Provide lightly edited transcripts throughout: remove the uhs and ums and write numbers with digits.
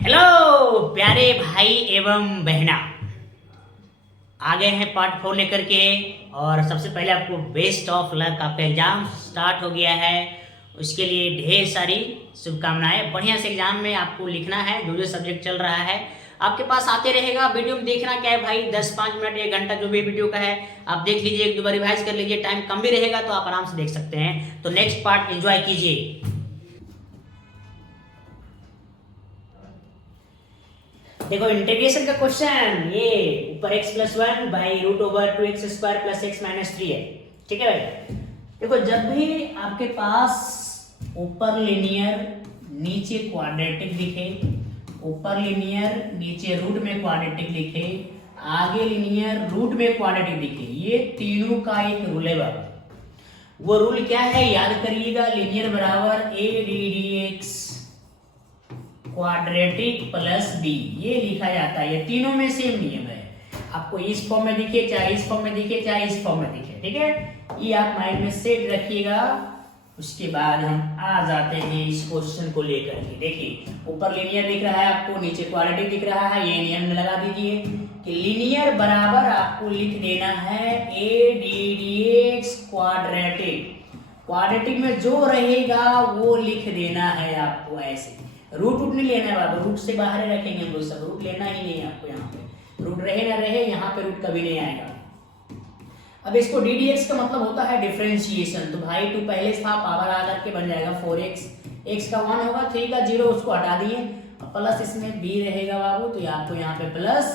Hello प्यारे भाई एवं बहना, आ गए हैं पार्ट 4 लेकर के। और सबसे पहले आपको बेस्ट ऑफ लक, आपका एग्ज़ाम स्टार्ट हो गया है, उसके लिए ढेर सारी शुभकामनाएं। बढ़िया से एग्ज़ाम में आपको लिखना है, जो जो सब्जेक्ट चल रहा है आपके पास आते रहेगा। वीडियो में देखना क्या है भाई, 10-5 मिनट 1 घंटा जो भी वीडियो का है आप देख लीजिए, एक दो बार रिवाइज कर लीजिए, टाइम कम भी रहेगा तो आप आराम से देख सकते हैं। तो नेक्स्ट पार्ट एंजॉय कीजिए। देखो इंटीग्रेशन का क्वेश्चन, ये ऊपर x plus 1 by root over 2x square plus x minus 3 है। ठीक है भाई, देखो जब भी आपके पास ऊपर लिनियर नीचे क्वाड्रेटिक दिखे, ऊपर लिनियर नीचे रूट में क्वाड्रेटिक दिखे, आगे लिनियर रूट में क्वाड्रेटिक दिखे, ये तीनों का एक रूल है बाबा। वो रूल क्या है याद करिएगा, लिनियर बराबर a d x quadratic plus b, ये लिखा जाता है। ये तीनों में सेम नियम है, आपको इस फॉर्म में दिखे, चाहे इस फॉर्म में दिखे, चाहे इस फॉर्म में दिखे। ठीक है, ये आप माइंड में सेट रखिएगा। उसके बाद हम आ जाते हैं इस क्वेश्चन को लेकर के। देखिए ऊपर लिनियर दिख रहा है आपको, नीचे क्वाड्रेटिक दिख रहा है, ये नियम में लगा दीजिए कि लिनियर बराबर आपको लिख देना है A D x quadratic. Quadratic में जो रहेगा वो लिख देना है आपको ऐसे। रूट नहीं लेना है बाबू, रूट से बाहर रखेंगे हम लोग, सब रूट लेना ही नहीं है आपको। यहाँ पे रूट रहे ना रहे, यहाँ पे रूट कभी नहीं आएगा। अब इसको डी एक्स का मतलब होता है डिफरेंशिएशन। तो भाई टू पहले था, पावर आ करके बन जाएगा 4x, x का 1 होगा, 3 का 0, उसको हटा दिए, प्लस इसमें b रहेगा बाबू, तो आपको यहाँ पे प्लस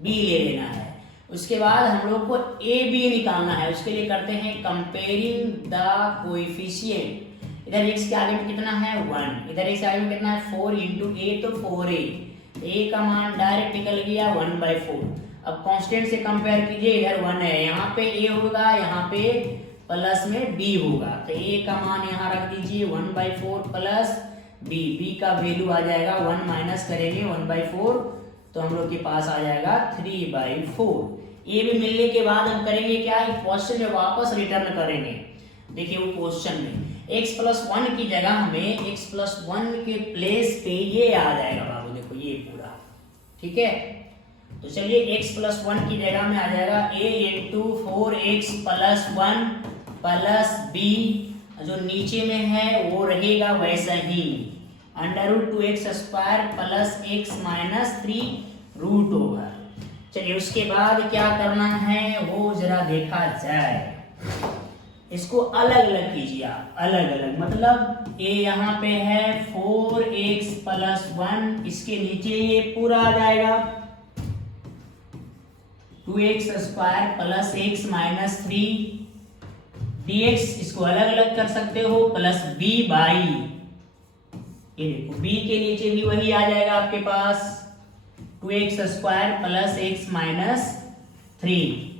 b ले लेना है। उसके बाद हम लोग को a b निकालना है, उसके लिए करते हैं कंपेयरिंग द कोएफिशिएंट। इधर x के आगे में कितना है 1, इधर x आगे में कितना है 4 इंटू a, तो 4a, a का मान डायरेक्ट निकल गया 1/4। अब कांस्टेंट से कंपेयर कीजिए, इधर 1 है, यहाँ पे a होगा, यहाँ पे प्लस में b होगा, तो a का मान यहाँ रख दीजिए 1/4 प्लस b का वैल्यू आ जाएगा 1 माइनस करेंगे 1/4, तो हम लोग के पास आ जाएगा 3/4। ये भी मिलने के बाद हम करेंगे क्या, क्वेश्चन में वापस रिटर्न करेंगे। देखिए वो क्वेश्चन में x प्लस 1 की जगह हमें x प्लस 1 के प्लेस पे ये आ जाएगा बाबू, देखो ये पूरा। ठीक है, तो चलिए x प्लस 1 की जगह में आ जाएगा a into 4x plus 1 plus b, जो नीचे में है वो रहेगा वैसा ही, under root 2x square plus x minus 3 root over. चलिए उसके बाद क्या करना है वो जरा देखा जाए। इसको अलग अलग कीजिए आप, अलग अलग मतलब a यहाँ पे है 4x प्लस 1, इसके नीचे ये पूरा आ जाएगा 2x square plus x minus 3 dx, इसको अलग अलग कर सकते हो, प्लस b बाई, ये देखो b के नीचे भी वही आ जाएगा आपके पास 2x square plus x minus 3।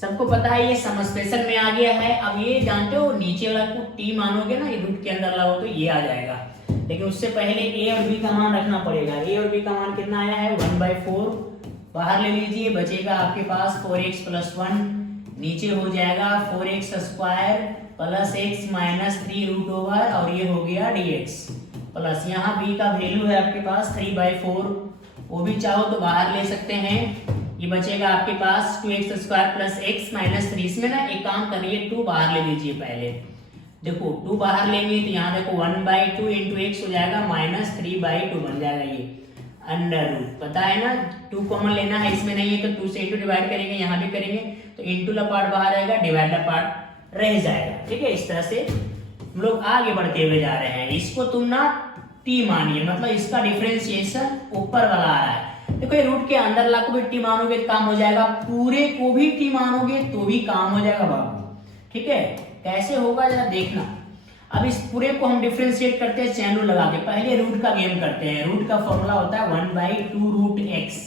सबको पता है ये समस्पेशन में आ गया है। अब ये जानते हो नीचे वाला को t मानोगे ना, ये रूट के अंदर लगाओ तो ये आ जाएगा, लेकिन उससे पहले a और b का मान रखना पड़ेगा। a और b का मान कितना आया है 1/4, बाहर ले लीजिए, बचेगा आपके पास 4x प्लस 1, नीचे हो जाएगा 4x square plus x minus 3 root over, और ये हो गया dx, प्लस यहाँ b का वैल्यू है आपके पास 3/4, वो भी चाहो तो बाहर ले सकते हैं। ये बचेगा आपके पास 2x square plus x minus 3, इसमें ना एक काम करिए 2 बाहर ले लीजिए पहले। देखो 2 बाहर लेंगे तो यहाँ देखो 1/2 इंटू एक्स हो जाएगा माइनस 3/2 बन जाएगा, ये अंडर रूट, पता है ना 2 कॉमन लेना है, इसमें नहीं है तो 2 से इंटू डिवाइड करेंगे, यहाँ भी करेंगे तो इंटू ला पार्ट बाहर आएगा, डिवाइड ला पार्ट रह जाएगा। ठीक है, इस तरह से हम लोग आगे बढ़ते हुए जा रहे हैं। इसको तुम ना t मानिए, मतलब इसका डिफरेंशिएशन ऊपर वाला आ रहा है। देखो ये रूट के अंदर ला को भी t मानोगे तो काम हो जाएगा, पूरे को भी t मानोगे तो भी काम हो जाएगा बाबू। ठीक है, कैसे होगा जरा देखना। अब इस पूरे को हम डिफरेंशिएट करते हैं चैन रूल लगा के, पहले रूट का गेम करते हैं। रूट का फॉर्मूला होता है 1/2 रूट x,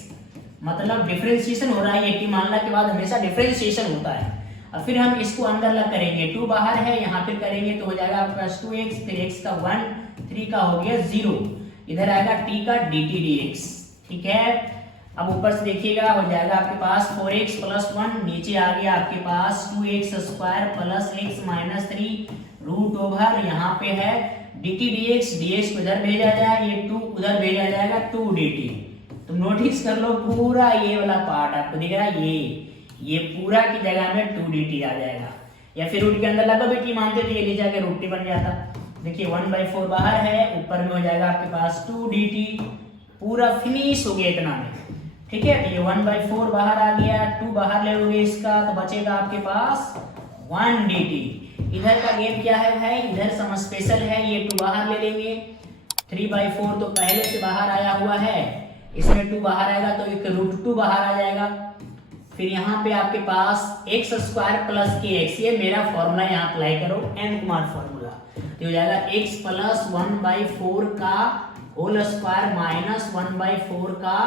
मतलब डिफरेंशिएशन हो रहा है, ये t मानने के बाद हमेशा डिफरेंशिएशन होता है। अब फिर हम इसको अंदर ला करेंगे, 2 बाहर है, यहाँ फिर करेंगे तो हो जाएगा आपके पास 2x, फिर x का 1, 3 का हो गया 0, इधर आएगा t का dt dx। ठीक है, अब ऊपर से देखिएगा हो जाएगा आपके पास 4x प्लस 1, नीचे आ गया आपके पास 2x square plus x minus 3 root over, यहाँ पे है dt dx, dx को इधर भेजा जाए, ये 2 उधर भेजा जाएगा 2 dt। तो नोटिस कर लो पूरा ये वाला पार्ट आपको दिख रहा है, ये पूरा की जगह में 2 dt आ जाएगा, या फिर रूट के अंदर लगा बेटी मानते थे, ये ले जाके रूट टी बन जाता। देखिए 1/4 बाहर है, ऊपर में हो जाएगा आपके पास 2 dt, पूरा फिनिश हो गया इतना में। ठीक है, तो ये 1/4 बाहर आ गया, 2 बाहर ले लोगे इसका तो बचेगा आपके पास 1 dt। इधर का गेम क्या है भाई, इधर सम स्पेशल है, ये 2 बाहर ले लेंगे, 3/4 तो पहले से बाहर आया हुआ है, इसमें 2 बाहर आएगा तो एक √2 बाहर आ जाएगा। फिर यहाँ पे आपके पास x² + kx, ये मेरा फॉर्मूला यहाँ अप्लाई करो, एम कुमार फॉर्मूला, तो हो जाएगा x + 1/4 का होल स्क्वायर माइनस 1/4 का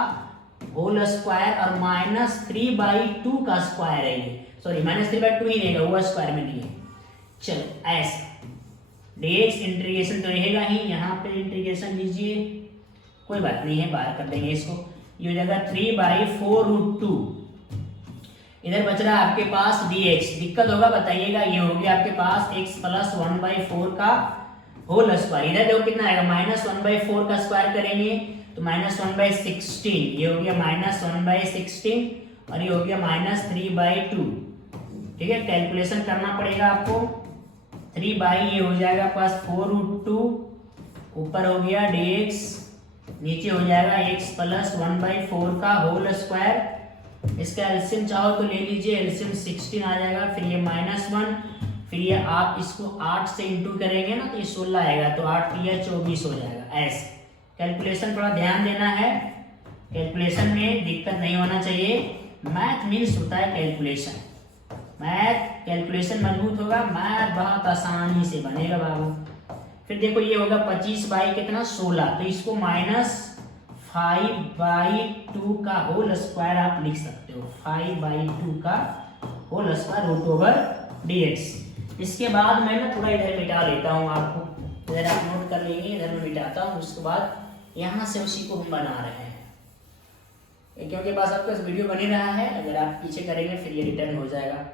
होल स्क्वायर और -3/2 का स्क्वायर है ये, सॉरी -3/2 ही रहेगा, वो स्क्वायर में नहीं है। चलो ऐसा dx इंटीग्रेशन तो रहेगा ही, यहाँ पे इंटीग्रेशन लीजिए, कोई बात नहीं है, बाहर कर देंगे इसको, ये हो जाएगा 3/4√2। इधर बच रहा है आपके पास dx, दिक्कत होगा बताइएगा, ये हो गया आपके पास x + 1/4 का होल स्क्वायर, इधर देखो कितना आएगा, -1/4 का स्क्वायर करेंगे तो -1/16, ये हो गया -1/16 और ये हो गया -3/2। ठीक है, कैलकुलेशन करना पड़ेगा आपको, 3 ये हो जाएगा पास 4√2, ऊपर हो गया dx, नीचे हो जाएगा x + 1/4 का होल स्क्वायर, इसका एलसीएम चाहो तो ले लीजिए, एलसीएम 16 आ जाएगा, फिर ये -1, फिर ये आप इसको 8 से इंटू करेंगे ना तो ये 16 आएगा, तो 8 × 24 हो जाएगा। ऐसे कैलकुलेशन थोड़ा ध्यान देना है, कैलकुलेशन में दिक्कत नहीं होना चाहिए, मैथ मीन्स होता है कैलकुलेशन, मैथ कैलकुलेशन मजबूत होगा, मैथ बहुत आसानी से बनेगा बाबू। फिर देखो ये होगा 25 कितना 16, तो इसको -5/2 का होल स्क्वायर आप लिख सकते हो, 5/2 का होल स्क्वायर √dx। इसके बाद मैं ना थोड़ा इधर मिटा लेता हूँ आपको, इधर आप नोट कर लेंगे, इधर मैं मिटाता हूँ, उसके बाद यहाँ से उसी को हम बना रहे हैं, क्योंकि बस आपका वीडियो बनी रहा है, अगर आप पीछे करेंगे फिर ये रिटर्न हो जाएगा।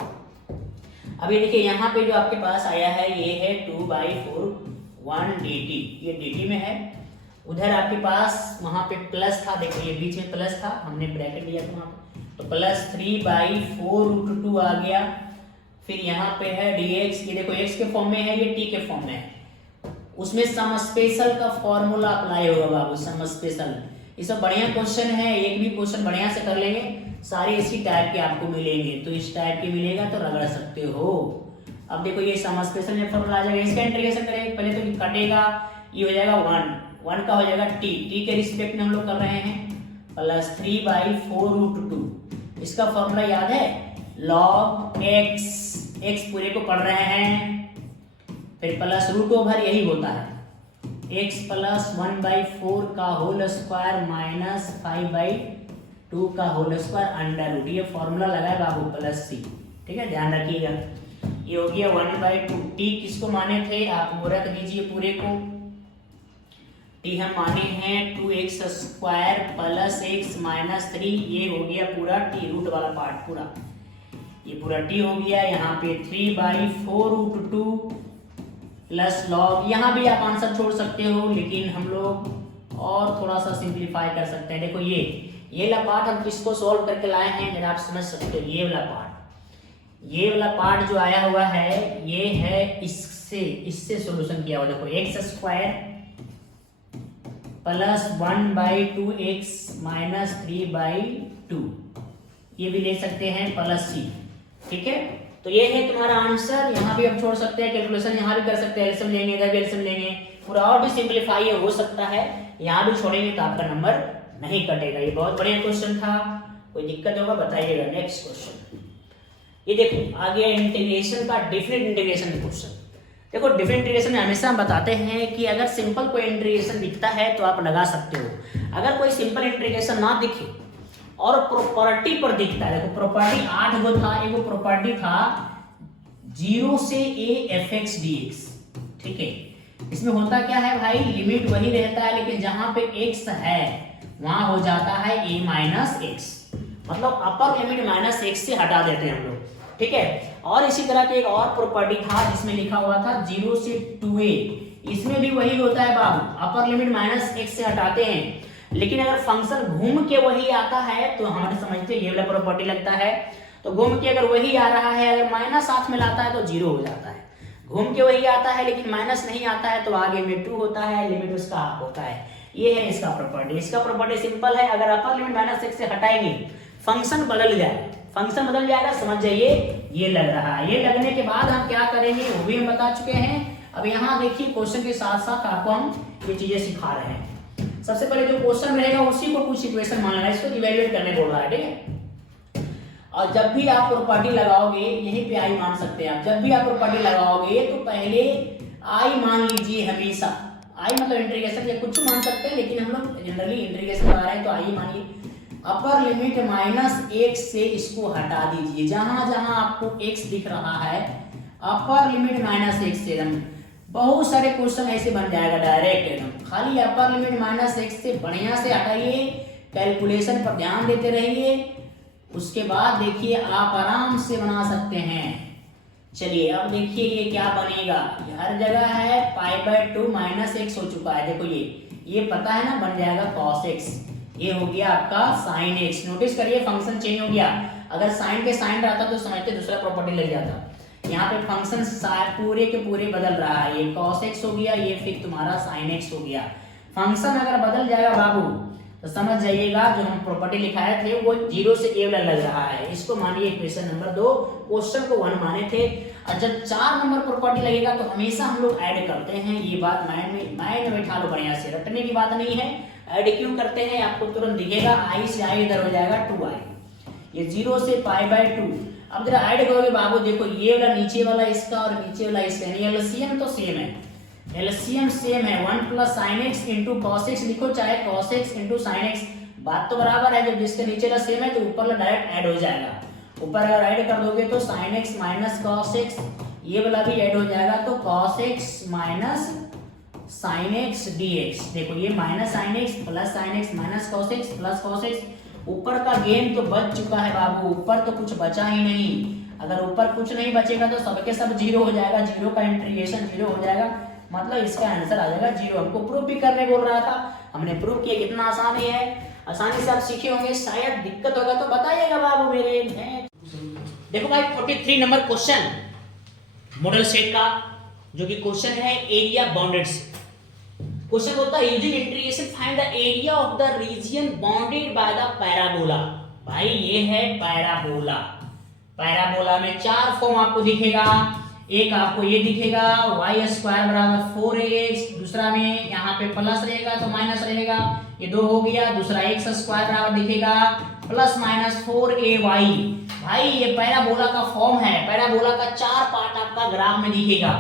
अब ये देखिए यहाँ पे जो आपके पास आया है ये है 2/4 1 dt, ये dt में है, उधर आपके पास वहाँ पे प्लस था, देखो ये बीच में प्लस था, हमने ब्रैकेट दिया था वहाँ पे, तो +3/4√2 आ गया। फिर यहाँ पे है dx, ये देखो x के फॉर्म में है, ये t के फॉर्म में है, उसमें सम स्पेशल का फॉर्मूला अप्लाई होगा बाबू, सम स्पेशल, ये सब बढ़िया क्वेश्चन है, एक भी क्वेश्चन बढ़िया से कर लेंगे, सारे इसी टाइप के आपको मिलेंगे, तो इस टाइप के मिलेगा तो रगड़ सकते हो। अब देखो ये सम स्पेशल में फॉर्मूला आ जाएगा, इसका इंटीग्रेशन करेंगे, पहले तो कटेगा, ये हो जाएगा 1 का हो जाएगा t के रिस्पेक्ट में हम लोग कर रहे हैं, +3/4√2, इसका फॉर्मूला याद है, log x पूरे को पढ़ रहे हैं, फिर +√, यही होता है, x + 1/4 का होल स्क्वायर -5/2 का होल स्क्वायर √, ये फॉर्मूला लगाए बाबू +c। ठीक है, ध्यान रखिएगा, ये हो गया 1/2। t किसको माने थे आप वो रख दीजिए पूरे को, t हम माने हैं 2x² + x - 3, ये हो गया पूरा t, रूट वाला पार्ट पूरा, ये पूरा t हो गया, यहाँ पे 3/4√2 प्लस लॉग, यहाँ भी आप आंसर छोड़ सकते हो, लेकिन हम लोग और थोड़ा सा सिंप्लीफाई कर सकते हैं। देखो ये वाला पार्ट हम किसको सॉल्व करके लाए हैं, जरा आप समझ सकते हो, ये वाला पार्ट जो आया हुआ है ये है इससे सॉल्यूशन किया हुआ, देखो x² + 1/2x - 3/2, ये भी ले सकते हैं +c। ठीक है, तो ये है तुम्हारा आंसर, यहाँ भी आप छोड़ सकते हैं, कैलकुलेशन यहाँ भी कर सकते हैं, एलसीएम लेंगे, इधर भी एलसीएम लेंगे, पूरा और भी सिंपलीफाई हो सकता है, यहाँ भी छोड़ेंगे तो आपका नंबर नहीं कटेगा। ये बहुत बढ़िया क्वेश्चन था, कोई दिक्कत होगा बताइएगा। नेक्स्ट क्वेश्चन, ये देखो आ गया इंटीग्रेशन का, डिफरेंट इंटीग्रेशन का क्वेश्चन। देखो डिफरेंट इंटीग्रेशन में हमेशा हम बताते हैं कि अगर सिंपल कोई इंटीग्रेशन दिखता है तो आप लगा सकते हो, अगर कोई सिंपल इंटीग्रेशन ना दिखे और प्रॉपर्टी पर दिखता है, देखो प्रॉपर्टी 8 गो था, एक प्रॉपर्टी था 0 से a fx dx। ठीक है, इसमें होता क्या है भाई, लिमिट वही रहता है, लेकिन जहां पे x है वहां हो जाता है a - x, मतलब अपर लिमिट -x से हटा देते हैं हम लोग। ठीक है, और इसी तरह के एक और प्रॉपर्टी था जिसमें लिखा हुआ था 0 से 2a, इसमें भी वही होता है बाबू, अपर लिमिट माइनस एक्स से हटाते हैं, लेकिन अगर फंक्शन घूम के वही आता है तो हमारे समझते ये वाला प्रॉपर्टी लगता है। तो घूम के अगर वही आ रहा है, अगर माइनस साथ में लाता है तो जीरो हो जाता है, घूम के वही आता है लेकिन माइनस नहीं आता है तो आगे में 2 होता है, लिमिट उसका हाफ होता है। ये है इसका प्रॉपर्टी। इसका प्रॉपर्टी सिंपल है, अगर अपर लिमिट माइनस एक्स से हटाएंगे फंक्शन बदल जाएगा, फंक्शन बदल जाएगा, समझ जाइए ये लग रहा है। ये लगने के बाद हम क्या करेंगे वो भी हम बता चुके हैं। अब यहाँ देखिए क्वेश्चन के साथ साथ आपको हम ये चीजें सिखा रहे हैं। सबसे पहले जो क्वेश्चन रहेगा उसी को कुछ इक्वेशन मान लेना, इसको इवैल्यूएट करने बोल रहा है, ठीक है। और जब भी आप प्रॉपर्टी लगाओगे, यहीं पे आई मान सकते हैं आप, जब भी आप प्रॉपर्टी लगाओगे तो पहले आई मान लीजिए हमेशा। आई मतलब इंटीग्रेशन या कुछ मान सकते हैं, लेकिन हम लोग जनरली इंटीग्रेशन लगा रहे हैं तो आई मानिए। अपर लिमिट माइनस एक्स से इसको हटा दीजिए, जहां जहां आपको एक्स दिख रहा है अपर लिमिट माइनस एक्स से एकदम बहुत सारे क्वेश्चन ऐसे बन जाएगा डायरेक्ट एकदम। खाली अपर लिमिट माइनस एक्स से बढ़िया से हटाइए, कैलकुलेशन पर ध्यान देते रहिए, उसके बाद देखिए आप आराम से बना सकते हैं। चलिए अब देखिए ये क्या बनेगा, हर जगह है π/2 माइनस एक्स हो चुका है, देखो ये पता है ना, बन जाएगा cos x, ये हो गया आपका sin x। नोटिस करिए फंक्शन चेंज हो गया, अगर साइन के साइन रहता तो समझते दूसरा प्रॉपर्टी लग जाता। यहाँ पे फंक्शन पूरे के पूरे बदल रहा है, ये cos x हो गया, ये फिर तुम्हारा sin x हो गया। फंक्शन अगर बदल जाएगा बाबू तो समझ जाइएगा जो हम प्रॉपर्टी लिखाए थे वो 0 से a वाला लग रहा है। इसको मानिए इक्वेशन नंबर 2, क्वेश्चन को 1 माने थे। और जब 4 नंबर प्रॉपर्टी लगेगा तो हमेशा हम लोग ऐड करते हैं, ये बात माइंड में बैठा लो बढ़िया से, रटने की बात नहीं है। ऐड क्यों करते हैं आपको तुरंत दिखेगा, i से i इधर हो जाएगा 2i, ये 0 से π/2। अब जरा ऐड करोगे बाबू, देखो ये वाला नीचे वाला इसका और नीचे वाला इसका, यानी एलसीएम तो सेम है, एलसीएम सेम है। 1 plus sine x into cos x लिखो, चाहे cos x into sine x, बात तो बराबर है। जब जिसके नीचे वाला सेम है तो ऊपर वाला डायरेक्ट ऐड हो जाएगा। ऊपर अगर ऐड कर दोगे तो sine x minus cos x, ये वाला भी ऐड हो जाएगा तो cos x minus sine x dx। देखो ये minus sine x plus sine x minus cos x plus cos x, ऊपर का गेम तो बच चुका है बाबू, ऊपर तो कुछ बचा ही नहीं। अगर ऊपर कुछ नहीं बचेगा तो सबके सब 0 हो जाएगा, 0 का इंटीग्रेशन 0 हो जाएगा, मतलब इसका आंसर आ जाएगा 0। हमको प्रूफ भी करने बोल रहा था, हमने प्रूफ किया, कितना आसानी है, आसानी से आप सीखे होंगे। शायद दिक्कत होगा तो बताइएगा बाबू मेरे। देखो भाई 43 नंबर क्वेश्चन मॉडल सेट का, जो कि क्वेश्चन है एरिया बाउंडेड से। क्वेश्चन होता है using integration find the area of the reason bounded by the parabola. भाई ये है पैराबोला, पैराबोला में 4 फॉर्म आपको दिखेगा। एक आपको ये दिखेगा y स्क्वायर बराबर 4ax, दूसरा में यहाँ पे प्लस रहेगा तो माइनस रहेगा, ये 2 हो गया। दूसरा x स्क्वायर बराबर दिखेगा प्लस माइनस 4ay। भाई ये पैराबोला का फॉर्म है, पैराबोला का 4 पार्ट आपका ग्राफ में दिखेगा।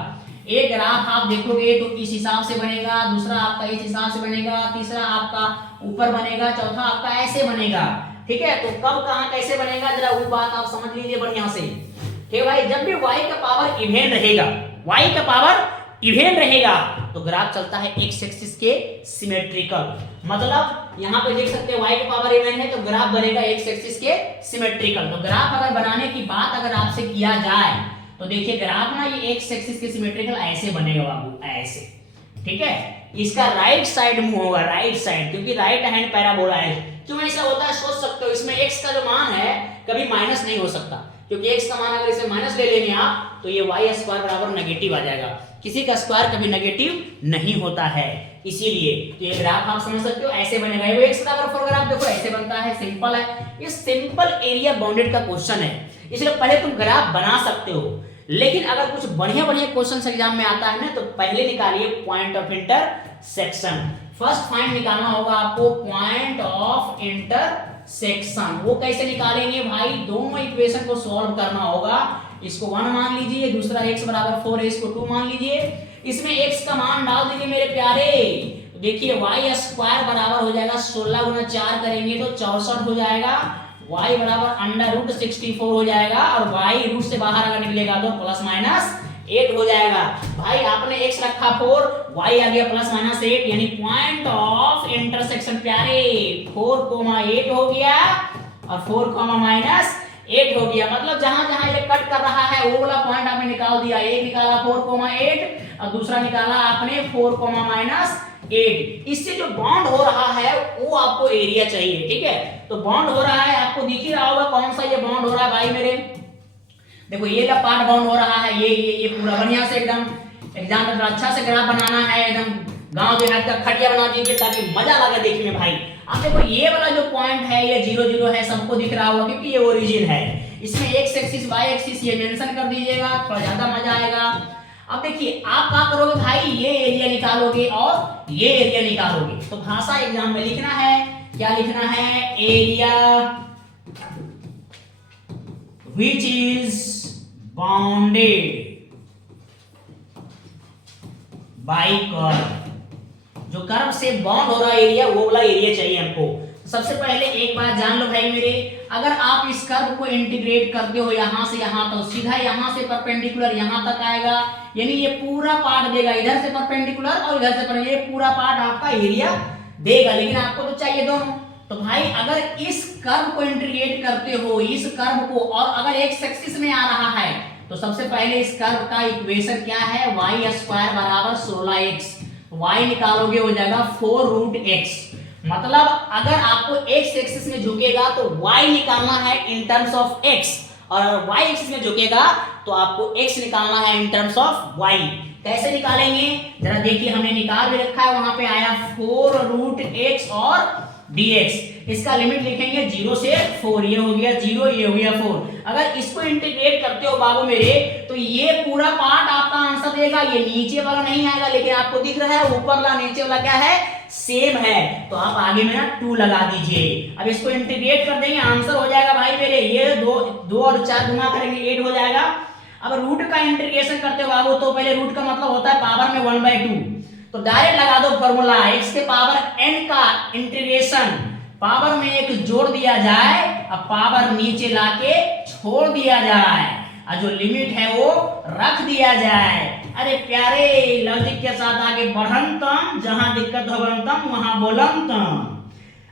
एक ग्राफ आप देखोगे तो इस हिसाब से बनेगा, दूसरा आपका इस हिसाब से बनेगा, तीसरा आपका ऊपर बनेगा, चौथा आपका ऐसे बनेगा, ठीक है। तो कब कहाँ कैसे बनेगा जरा वो बात आप समझ लीजिए बढ़िया से, ठीक है भाई। जब भी y का पावर इवन रहेगा, y का पावर इवन रहेगा तो ग्राफ चलता है x एक्सिस के सिमेट्रिकल, मतलब यहाँ पे देख सकते हैं y का पावर इवन है तो ग्राफ बनेगा x एक्सिस के सिमेट्रिकल। तो ग्राफ अगर बनाने की बात अगर आपसे किया जाए तो देखिए ग्राफ ना ये x एक्सिस के सिमेट्रिकल ऐसे बनेगा बाबू, ऐसे, ठीक है। इसका राइट साइड मूव होगा, राइट साइड, क्योंकि राइट हैंड पैराबोला है। क्यों ऐसा होता है सोच सकते हो, इसमें x का जो मान है कभी माइनस नहीं हो सकता, क्योंकि x का मान अगर इसे माइनस ले लेंगे आप तो ये y स्क्वायर बराबर नेगेटिव आ जाएगा। किसी का स्क्वायर कभी नेगेटिव नहीं होता है, इसीलिए तो ये ग्राफ आप समझ सकते हो ऐसे बनेगा। ये x बराबर 4 ग्राफ देखो ऐसे बनता है, सिंपल है। ये सिंपल एरिया बाउंडेड का क्वेश्चन है, इसलिए पहले तुम ग्राफ बना सकते हो। लेकिन अगर कुछ बढ़िया बढ़िया क्वेश्चन एग्जाम में आता है ना तो पहले निकालिए point of intersection. First find निकालना होगा आपको पॉइंट ऑफ इंटरसेक्शन। वो कैसे निकालेंगे भाई, दोनों इक्वेशन को सॉल्व करना होगा। इसको 1 मान लीजिए, दूसरा x बराबर 4 है, इसको 2 मान लीजिए। इसमें x का मान डाल दीजिए मेरे प्यारे। देखिए y स्क्वायर बराबर हो जाएगा 16 गुना 4 करेंगे तो 64 हो जाएगा, y बराबर √64 हो जाएगा, और y रूट से बाहर अगर निकलेगा तो प्लस माइनस 8 हो जाएगा। भाई आपने x रखा 4, y आ गया प्लस माइनस 8, यानी पॉइंट ऑफ इंटरसेक्शन प्यारे 4, 8 हो गया और 4, 8 हो गया। मतलब जहां जहां ये कट कर रहा है वो वाला पॉइंट आपने निकाल दिया। एक निकाला 4,8 और दूसरा निकाला आपने 4,-8। इससे जो बॉन्ड हो रहा है वो आपको एरिया चाहिए, ठीक है। तो बॉन्ड हो रहा है, आपको दिख ही रहा होगा कौन सा ये बॉन्ड हो रहा है भाई मेरे। देखो ये वाला पार्ट बॉन्ड हो रहा है, ये पूरा बढ़िया से एकदम एग्जाम में अच्छा से ग्राफ बनाना है, एकदम गांव देहात का खटिया बना दीजिए ताकि मजा लगे देखने में भाई। आप देखो ये वाला जो पॉइंट है ये 0 0 है, सबको दिख रहा होगा क्योंकि ये ओरिजिन है। इसमें एक्स एक्सिस वाई एक्सिस ये मेंशन कर दीजिएगा, थोड़ा ज्यादा मजा आएगा। अब देखिए आप क्या करोगे भाई, ये एरिया निकालोगे और ये एरिया निकालोगे। तो भाषा एग्जाम में लिखना है, क्या लिखना है, area which is bounded by curve। जो कर्व से बाउंड हो रहा एरिया वो वाला एरिया चाहिए हमको। सबसे पहले एक बात जान लो भाई मेरे, अगर आप इस कर्व को इंटीग्रेट करते हो यहां से यहां तो सीधा यहां से परपेंडिकुलर यहां तक आएगा, यानी ये पूरा पार्ट देगा, इधर से परपेंडिकुलर और इधर से परपेंडिकुलर, ये पूरा पार्ट आपका एरिया देगा। लेकिन आपको तो चाहिए दोनों। तो भाई अगर इस कर्व को इंटीग्रेट करते हो, इस कर्व को, और अगर एक एक्सिस में आ रहा है तो सबसे पहले इस कर्व का इक्वेशन क्या है, y² बराबर 16x। y निकालोगे हो जाएगा 4√x। मतलब अगर आपको x एक्सिस में झुकेगा तो y निकालना है इन टर्म्स ऑफ x, और y एक्सिस में झुकेगा तो आपको x निकालना है इन टर्म्स ऑफ y। कैसे निकालेंगे जरा देखिए, हमने निकाल भी रखा है, वहां पे आया 4√x और dx। इसका लिमिट लिखेंगे 0 से 4, ये हो गया 0, ये हो गया 4। अगर इसको इंटीग्रेट करते हो बाबू मेरे तो ये पूरा पार्ट आपका आंसर देगा। ये नीचे वाला नहीं आएगा, लेकिन आपको दिख रहा है ऊपर वाला नीचे वाला क्या है, सेम है। तो आप आगे में ना 2 लगा दीजिए। अब इसको इंटीग्रेट कर देंगे, आंसर हो जाएगा भाई मेरे, ये 2 और 4 गुना करेंगे 8 हो जाएगा। अब रूट का इंटीग्रेशन करते हो बाबू तो पहले रूट का मतलब होता है पावर में 1/2, तो डायरेक्ट लगा दो फॉर्मूला, x के पावर n का इंटीग्रेशन पावर में एक जोड़ दिया जाए, अब पावर नीचे लाके छोड़ दिया जाए, और जो लिमिट है वो रख दिया जाए। अरे प्यारे लॉजिक के साथ आगे बढ़ंतम, जहां दिक्कत हो बनतम वहां बोलंतम।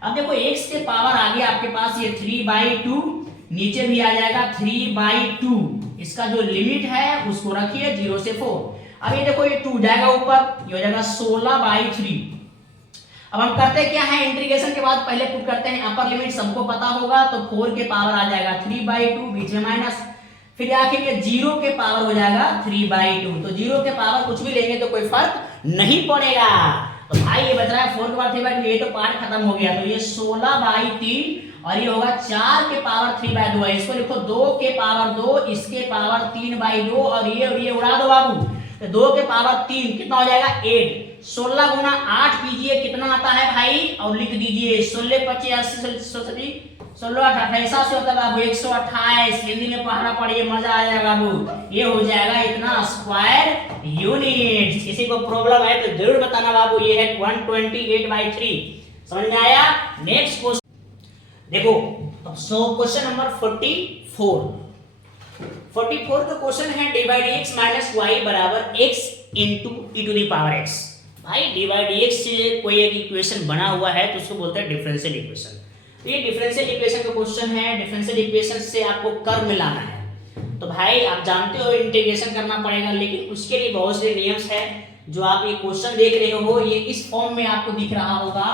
अब देखो x के पावर आगे आपके पास ये 3/2, नीचे भी आ जाएगा 3/2। इसका जो लिमिट है उसको रखिए 0 से 4। अब ये देखो ये 2 जाएगा ऊपर, ये हो जाएगा 16/3। अब हम करते क्या है, इंटीग्रेशन के बाद पहले पुट करते हैं अपर लिमिट, सबको पता होगा, तो 4 के पावर आ जाएगा 3/2, बीच में माइनस, फिर आखिर ये 0 के पावर हो जाएगा 3/2। तो 0 के पावर कुछ भी लेंगे तो कोई फर्क नहीं पड़ेगा। तो भाई ये बच रहा है 4 के पावर 3/2, ये तो पार्ट खत्म हो गया। तो ये 16/3 और ये होगा 4 के पावर 3/2 है। इसको लिखो 2 के पावर 2, इसके पावर 3/2, और ये उड़ा दो बाबू। तो 2 के पावर 3 कितना हो जाएगा 8। 16 गुना 8 कीजिए कितना आता है भाई, और लिख दीजिए 16 25 80 16 88 से होता है बाबू 128। हिंदी में पढ़ना पड़िए, मजा आ जाएगा बाबू। ये हो जाएगा इतना स्क्वायर यूनिट। किसी को प्रॉब्लम है तो जरूर बताना बाबू। ये है 128/3। समझ में आया। नेक्स्ट क्वेश्चन देखो, अब क्वेश्चन नंबर 44 का क्वेश्चन है d/dx - y बराबर x into e⁻x। भाई d/dx से कोई एक इक्वेशन बना हुआ है तो उसको बोलते हैं डिफरेंशियल इक्वेशन। तो ये डिफरेंशियल इक्वेशन का क्वेश्चन है, डिफरेंशियल इक्वेशन से आपको कर्व मिलाना है। तो भाई आप जानते हो इंटीग्रेशन करना पड़ेगा, लेकिन उसके लिए बहुत से नियम्स है। जो आप ये क्वेश्चन देख रहे हो ये इस फॉर्म में आपको दिख रहा होगा,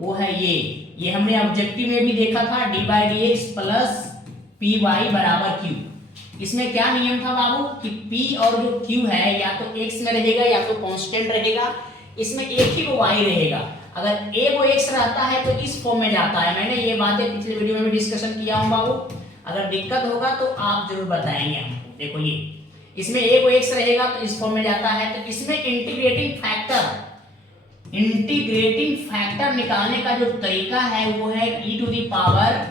वो है ये हमने ऑब्जेक्टिव में भी देखा था, d/dx + py बराबर q। इसमें क्या नियम था बाबू कि p और जो q है या तो x में रहेगा या तो कांस्टेंट रहेगा, इसमें एक ही को y रहेगा। अगर a को x रहता है तो इस फॉर्म में जाता है। मैंने ये बातें पिछले वीडियो में भी डिस्कशन किया हूं बाबू, अगर दिक्कत होगा तो आप जरूर बताएंगे हमको। देखो ये इसमें a को x रहेगा तो इस फॉर्म में जाता है। तो इसमें इंटीग्रेटिंग फैक्टर निकालने का जो तरीका है वो है e⁻p⁻dx,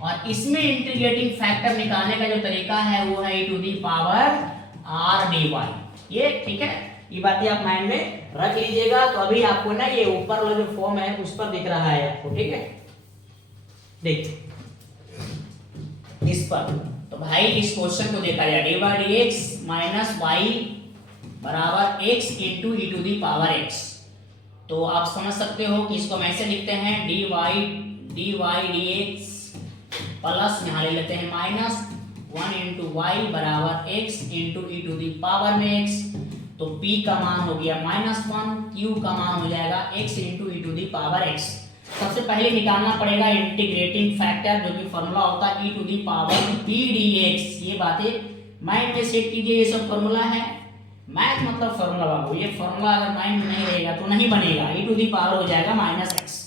और इसमें इंटीग्रेटिंग फैक्टर निकालने का जो तरीका है वो है e⁻r⁴ ये ठीक है। ये बातें आप माइंड में रख लीजिएगा। तो अभी आपको ना ये ऊपर वाला जो फॉर्म है उस पर दिख रहा है आपको, ठीक है। देखिए इस पर, तो भाई इस क्वेश्चन को देखा जाए d/dx - y बराबर x into e⁻x। तो आप समझ सकते हो कि इसको हम ऐसे लिखते हैं dy dx प्लस यहाँ ले लेते हैं माइनस 1 इंटू वाई बराबर x into e to the power में x। तो p का मान हो गया -1, q का मान हो जाएगा x into e to the power x। सबसे पहले निकालना पड़ेगा इंटीग्रेटिंग फैक्टर, जो कि फॉर्मूला होता है e to the power p dx। ये बातें माइंड में सेट कीजिए, ये सब फॉर्मूला है। मैथ मतलब फॉर्मूला बाबू, ये फॉर्मूला अगर माइंड में नहीं रहेगा तो नहीं बनेगा। ई टू दी पावर हो जाएगा -x,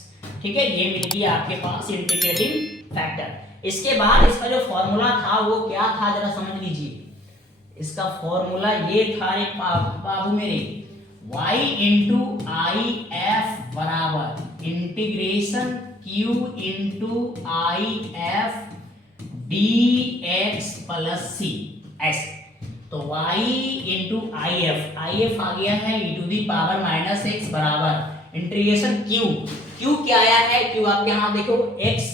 ठीक है। ये मिल गया आपके पास इंटीग्रेटिंग फैक्टर। इसके बाद इसका जो फॉर्मूला था वो क्या था जरा समझ लीजिए। इसका फॉर्मूला ये था एक बाबू मेरे, y इंटू आई एफ बराबर integration q into I F D X plus C, ऐसे। तो y इंटू आई एफ आ गया है e to the power -x बराबर इंटीग्रेशन q क्या आया है, q आपके यहाँ देखो x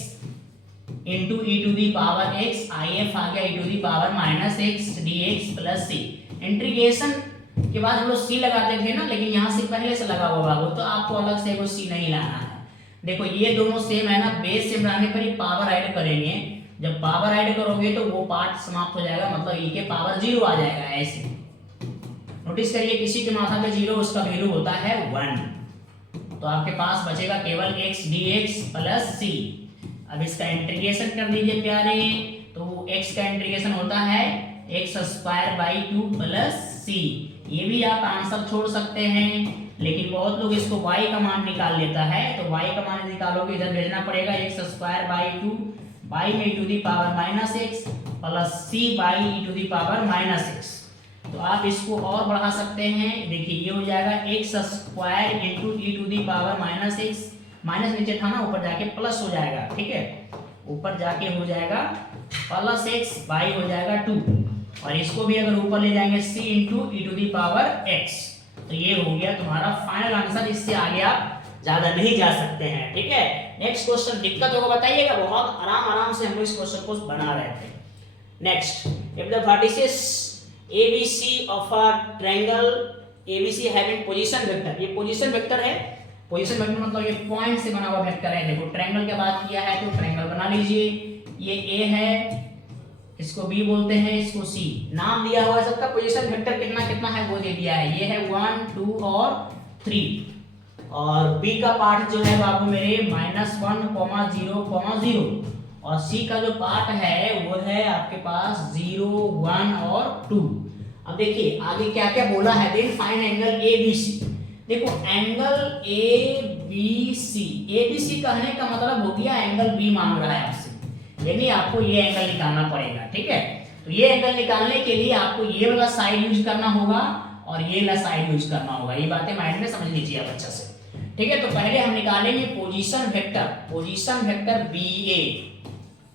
into e to the power x, I F आ गया e to the power -x dx plus C. Integration के बाद हम लोग सी लगाते थे ना, लेकिन यहाँ से पहले से लगा हुआ बाबू, तो आपको अलग से कोई सी नहीं लाना है। देखो ये दोनों सेम है ना, बेस सेम रहने पर ही पावर ऐड करेंगे। जब पावर ऐड करोगे तो वो पार्ट समाप्त हो जाएगा, मतलब ई के पावर 0 आ जाएगा। ऐसे नोटिस करिए, किसी के माथा पे 0 उसका वैल्यू होता है 1। तो आपके पास बचेगा केवल x dx प्लस सी। अब इसका इंटीग्रेशन कर दीजिए प्यारे, तो x का इंटीग्रेशन होता है x² 2 प्लस सी। ये भी आप आंसर छोड़ सकते हैं, लेकिन बहुत लोग इसको y का मान निकाल लेता है। तो y का मान निकालोगे, इधर भेजना पड़ेगा x² 2 y में e to the power -x plus c by e to the power -x। तो आप इसको और बढ़ा सकते हैं। देखिए ये हो जाएगा x² into e to the power -x, minus नीचे था ना, ऊपर जाके प्लस हो जाएगा, ठीक है। ऊपर जाके हो जाएगा प्लस x बाई हो जाएगा 2, और इसको भी अगर ऊपर ले जाएंगे c into e to the power x। तो ये हो गया तुम्हारा फाइनल आंसर। इससे आगे आप ज्यादा नहीं जा सकते हैं, ठीक है। नेक्स्ट क्वेश्चन दिक्कत होगा बताइएगा, बहुत आराम से हम इस क्वेश्चन को बना रहे थे। Next, if the vertices ABC of a triangle ABC having position vector, ये पोजीशन वेक्टर है। पोजीशन वेक्टर मतलब ये पॉइंट से बना हुआ वेक्टर है। देखो ट्रायंगल की बात किया है तो ट्रायंगल बना लीजिए। ये A है, इसको B बोलते हैं, इसको C। नाम दिया हुआ है सबका, पोजीशन वेक्टर कितना कितना है वो दे दिया है। ये है 1 2 और 3। और B का पार्ट जो है बाबू मेरे -1, 0, 0। और C का जो पार्ट है वो है आपके पास 0, 1 और 2। अब देखिए आगे क्या क्या बोला है। Then find angle ABC। देखो एंगल ABC, ABC कहने का मतलब हो गया एंगल B मांग रहा है आपसे, यानी आपको ये एंगल निकालना पड़ेगा, ठीक है। तो ये एंगल निकालने के लिए आपको ये वाला साइड यूज करना होगा और ये वाला साइड यूज करना होगा। ये बातें माइंड में समझ लीजिए आप अच्छा से, ठीक है। तो पहले हम निकालेंगे position vector BA।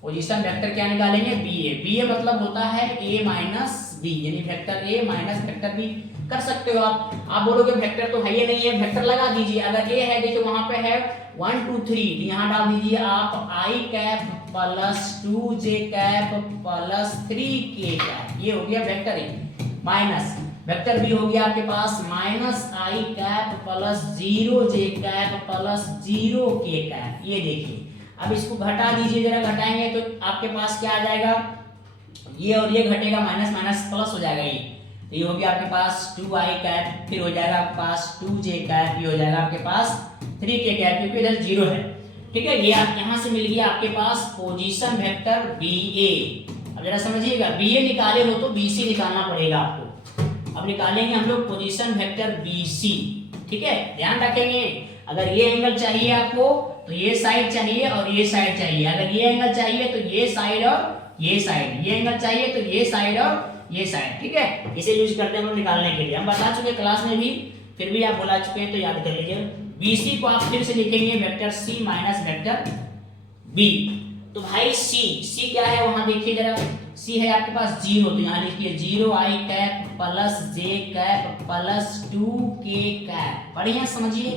Position vector क्या निकालेंगे, BA मतलब होता है A माइनस B, यानी vector A minus vector B। कर सकते हो आप बोलोगे वेक्टर तो है ही नहीं है, वेक्टर लगा दीजिए। अगर A है देखिए वहां पे है 1 2 3, यहाँ डाल दीजिए आप i cap plus 2j cap plus 3k cap. ये हो गया vector A। Minus vector B हो गया आपके पास minus i cap plus 0j cap plus 0k cap. ये देखिए, अब इसको घटा दीजिए जरा, घटाएंगे तो आपके पास क्या आ जाएगा, ये और ये घटेगा, माइनस माइनस प्लस हो जाएगा। ये हो गया आपके पास 2i कैप, फिर हो जाएगा आपके पास 2j कैप, ये हो जाएगा आपके पास 3k कैप, क्योंकि इधर 0 है, ठीक है। ये आप यहाँ से मिल गया आपके पास पोजीशन वेक्टर BA। अब जरा समझिएगा, BA निकाले हो तो BC निकालना पड़ेगा आपको। अब निकालेंगे हम लोग पोजीशन वेक्टर BC, ठीक है। ध्यान रखेंगे, अगर ये एंगल चाहिए आपको तो ये साइड चाहिए और ये साइड चाहिए। अगर ये एंगल चाहिए तो ये साइड और ये साइड, ये एंगल चाहिए तो ये साइड और ये साइड, ठीक है। इसे यूज करते हैं हम लोग निकालने के लिए। हम बता चुके क्लास में भी, फिर भी आप बोला चुके हैं तो याद कर लीजिए। BC को आप फिर से लिखेंगे vector C minus vector B। तो भाई C क्या है वहां देखिए जरा, C है आपके पास 0, तो यहाँ लिखिए 0i cap plus j cap plus 2k cap. बढ़िया समझिए,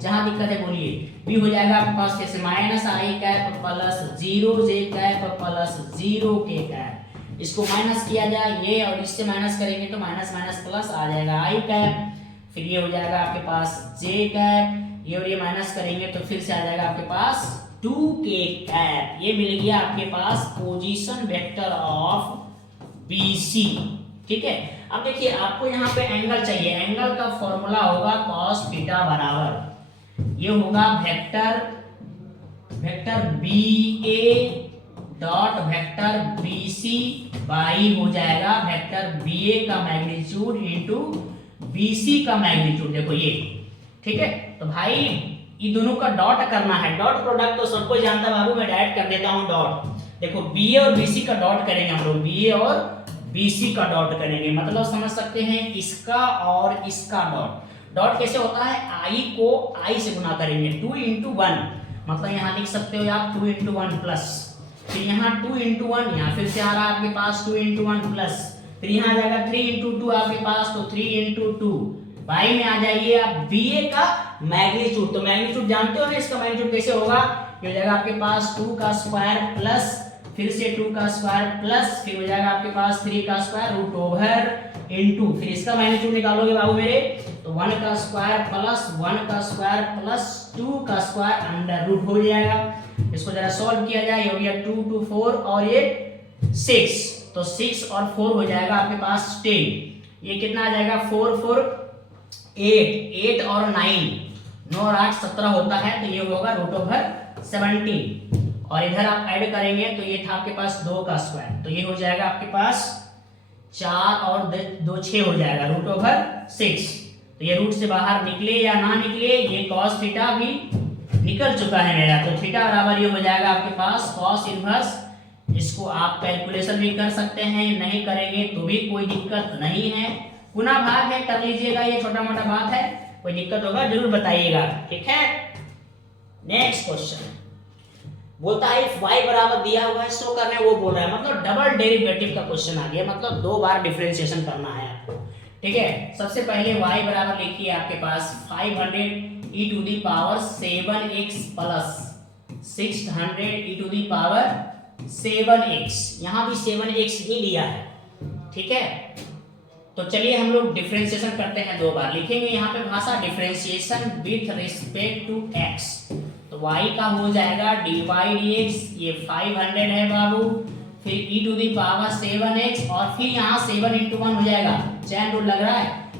जहां दिक्कत है बोलिए। B हो जाएगा आपके पास कैसे, minus i cap plus 0j cap plus 0k cap. इसको माइनस किया जाए, ये और इससे माइनस करेंगे तो माइनस माइनस प्लस आ जाएगा i कैप, फिर ये हो जाएगा आपके पास j कैप, ये और ये माइनस करेंगे तो फिर से आ जाएगा आपके पास 2k कैप, ये मिल गया आपके पास पोजीशन वेक्टर ऑफ BC। ठीक है, अब देखिए आपको यहाँ पे एंगल चाहिए, एंगल का फॉर्मूला होगा cos थीटा बराबर, ये होगा vector BA dot vector BC by हो जाएगा वेक्टर BA का मैग्नीट्यूड इनटू BC का मैग्नीट्यूड। देखो ये, ठीक है, तो भाई ये दोनों का डॉट करना है, डॉट प्रोडक्ट तो सबको जानता है बाबू, मैं डायरेक्ट कर देता हूं डॉट। देखो BA और BC का डॉट करेंगे हम लोग, BA और BC का डॉट करेंगे, मतलब समझ सकते हैं इसका और इसका डॉट। डॉट कैसे होता है, I को I से गुना करेंगे, 2 into 1, मतलब यहाँ लिख सकते हो आप 2 into 1 प्लस, फिर यहाँ 2 into 1, यहाँ फिर से आ रहा है आपके पास 2 into 1 प्लस, फिर यहाँ आ जाएगा 3 into 2 आपके पास, तो 3 into 2 बाई में आ जाइए आप BA का मैग्नीट्यूड। तो मैग्नीट्यूड जानते हो ना, इसका मैग्नीट्यूड कैसे होगा, ये हो जाएगा आपके पास 2 का स्क्वायर प्लस फिर से 2 का स्क्वायर प्लस फिर हो जाएगा आपके पास 3 का स्क्वायर रूट ओवर इनटू, फिर इसका मैग्नीट्यूड निकालोगे बाबू मेरे, तो 1 का स्क्वायर प्लस 1 का स्क्वायर प्लस 2 का स्क्वायर अंडर रूट हो जाएगा। इसको जरा सॉल्व किया जाए, ये हो गया 2 2 4 और ये 6, तो 6 और 4 हो जाएगा आपके पास 10, ये कितना आ जाएगा 4 4 8 और 9 और 8 17 होता है, तो ये होगा रूट ओवर 17, और इधर आप ऐड करेंगे तो ये था आपके पास 2 का स्क्वायर, तो ये हो जाएगा आपके पास 4 और 2 6 हो जाएगा रूट ओवर 6। तो ये रूट से बाहर निकले या ना निकले, ये cos थीटा भी निकल चुका है मेरा, तो थीटा बराबर ये हो जाएगा आपके पास cos इनवर्स। इसको आप कैलकुलेशन भी कर सकते हैं, नहीं करेंगे तो भी कोई दिक्कत नहीं है, गुना भाग है कर लीजिएगा, ये छोटा मोटा बात है, कोई दिक्कत होगा जरूर बताइएगा। ठीक है, नेक्स्ट क्वेश्चन बोलता है इफ y बराबर दिया हुआ है शो करना है, वो बोल रहा है, मतलब डबल डेरिवेटिव का क्वेश्चन आ गया, मतलब 2 बार डिफरेंशिएशन करना है आपको। ठीक है, सबसे पहले y बराबर लिखिए आपके पास 500 e to the power 7x plus 600 e to the power 7x, यहाँ भी 7x ही दिया है। ठीक है, तो चलिए हम लोग डिफरेंशिएशन करते हैं, 2 बार लिखेंगे यहाँ पे भाषा differentiation with respect to x, तो y का हो जाएगा dy dx, ये 500 है बाबू, फिर e to the power 7x और फिर यहाँ 7 into 1 हो जाएगा, चैन रूल लग रहा है,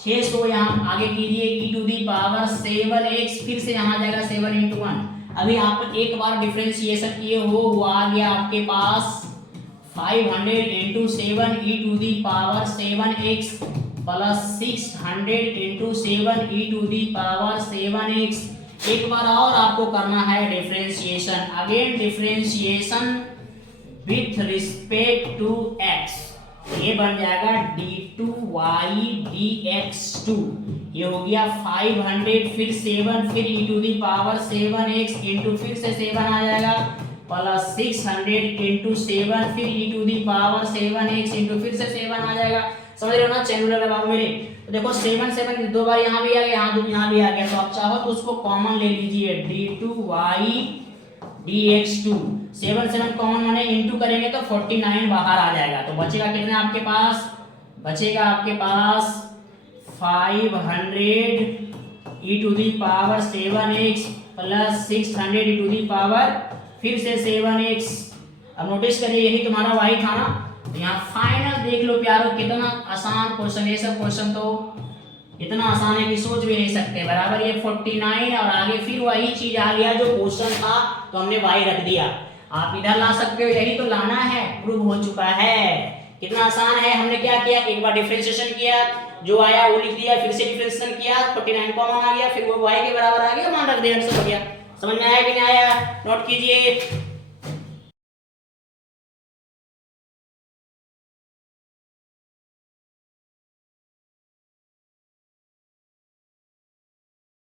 600 यहाँ आगे कीजिए e to the power 7x, फिर से यहाँ आ जाएगा 7 into 1। अभी आप एक बार डिफरेंशिएशन किए हो, वो आ गया आपके पास 500 into 7 e to the power 7x plus 600 into 7 e to the power 7x। एक बार और आपको करना है differentiation, again differentiation with respect to x, ये बन जाएगा d2y dx2, ये हो गया 500 फिर 7 फिर e to the power 7x into फिर से 7 आ जाएगा प्लस 600 इंटू 7 फिर e to the power 7x into फिर से 7 आ जाएगा। समझ रहे हो ना, चैन लगा बाबू मेरे, तो देखो 7 7 2 बार यहाँ भी आ गया, यहाँ भी आ गया, तो आप चाहो तो उसको कॉमन ले लीजिए, d2y dx2, 7 7 कॉमन माने इनटू करेंगे तो 49 बाहर आ जाएगा, तो बचेगा कितना आपके पास, बचेगा आपके पास 500 e to the power 7x plus 600 e to the power फिर से 7x। अब नोटिस करिए यही तुम्हारा y था ना, तो यहाँ फाइनल देख लो प्यारो, कितना आसान क्वेश्चन, ये सब क्वेश्चन तो इतना आसान है कि सोच भी नहीं सकते। बराबर ये 49 और आगे फिर वही चीज आ गया जो क्वेश्चन था, तो हमने y रख दिया, आप इधर ला सकते हो, यही तो लाना है, प्रूव हो चुका है, कितना आसान है। हमने क्या किया, एक बार डिफरेंशिएशन किया, जो आया वो लिख दिया, फिर से डिफरेंशिएशन किया, 49 कॉमन आ गया, फिर वो y के बराबर आ गया, मान रख दिया, आंसर हो गया। समझ में आया कि नहीं आया, नोट कीजिए।